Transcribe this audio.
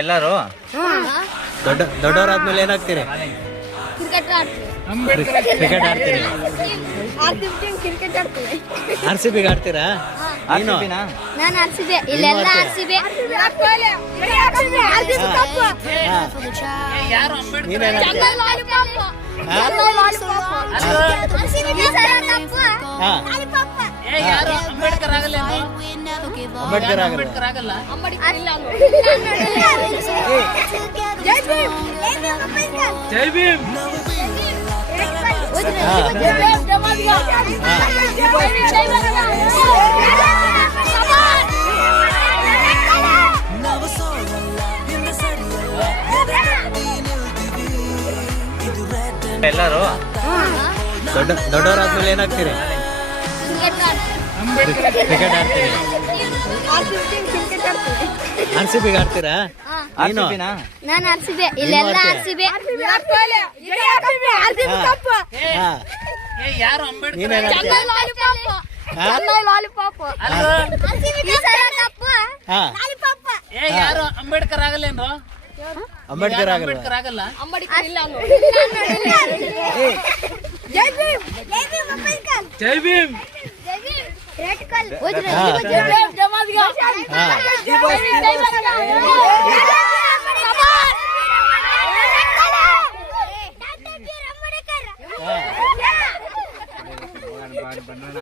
ಎಲ್ಲರೂ ದೊಡ್ಡವರಾದ್ಮೇಲೆ ಏನಾಗ್ತೀರಿ? Cricket ಆಡ್ತೀರಿ? RCB ಗೆ ಆಡ್ತೀರಾ? ನೀನು? ನಾನು RCB. ಇಲ್ಲೆಲ್ಲ RCB. ಅಂಬೇಡ್ಕರ್ ಆಗಲ್ಲ. ಜೈ ಭೀಮ್. ಎಲ್ಲರೂ ದೊಡ್ಡವರಾದ್ಮೇಲೆ ಏನಾಗ್ತೀರಿ? ಕ್ರಿಕೆಟ್ ಆಡ್ತೀರಿ? RCB ಗೆ ಆಡ್ತೀರಾ? ನೀನು? ನಾನು RCB. ಇಲ್ಲೆಲ್ಲ RCB. ಅಂಬೇಡ್ಕರ್ ಆಗಲ್ಲೇನ್ರು? ಅಂಬೇಡ್ಕರ್ ಆಗಲ್ಲ. ಜೈ ಭೀಮ್. ಜೈ ಭೀಮ್.